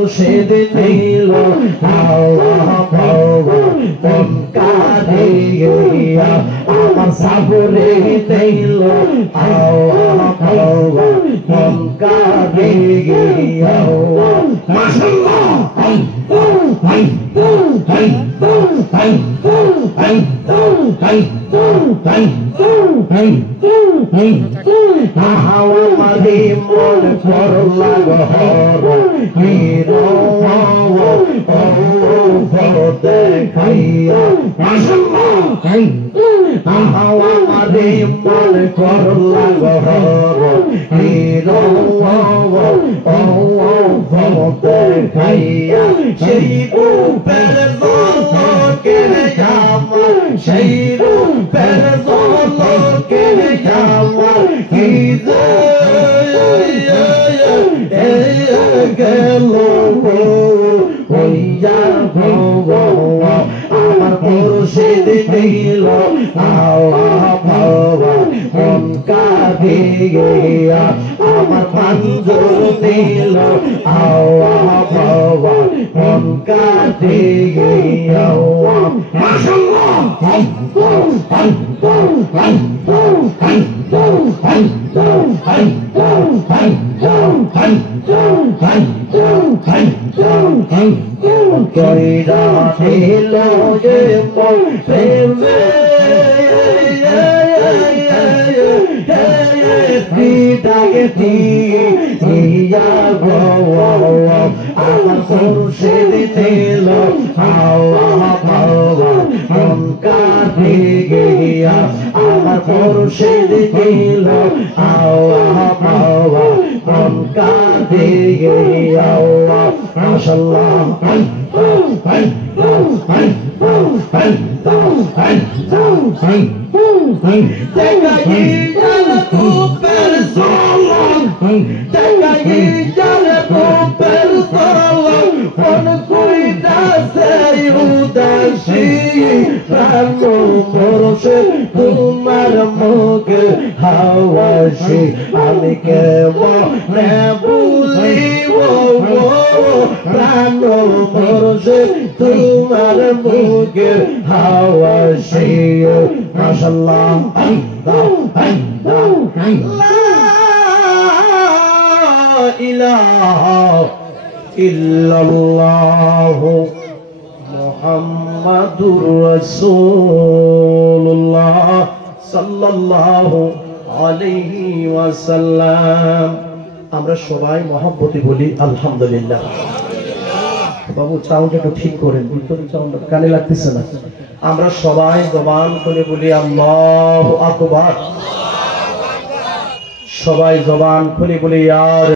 মুর্শিদ দিল আমার সাবরে দিল আমারে মন করলা ঘর হিরো দেখাইয়া আমারে মন করলা ঘর হিরো দেখাইয়া সেই রূপের দলকে আমার সেই রূপের দলকে আমার গেল আমার মুর্শিদ দিল মন কাঁদিয়া আমার পাঞ্জর দিল মন কাঁদিয়া কইরা দিল যে প্রেমে পিতাকে দিয়া আমার মুর্শিদ দিল মন কাঁদিয়া আমার মুর্শিদ দিল মন কাঁদিয়া মাশাআল্লাহ তোমার মুখ হাওয়াসি আমি কেমনে ভুলিব প্রাণ মরছে তোমার মুখের হাওয়াসি মাশাআল্লাহ ইলাহা ইল্লাল্লাহ মুহাম্মাদুর রাসূলুল্লাহ সাল্লাল্লাহু আলাইহি ওয়াসাল্লাম। আমরা সবাই মহব্বতে বলি আলহামদুলিল্লাহ। বাবু সাউন্ড একটু ঠিক করেন, ভিতরে সাউন্ড কানে লাগতেছে না। আমরা সবাই জবান করে বলি আল্লাহু আকবার। সবাই জবান খুলে বলি ইয়া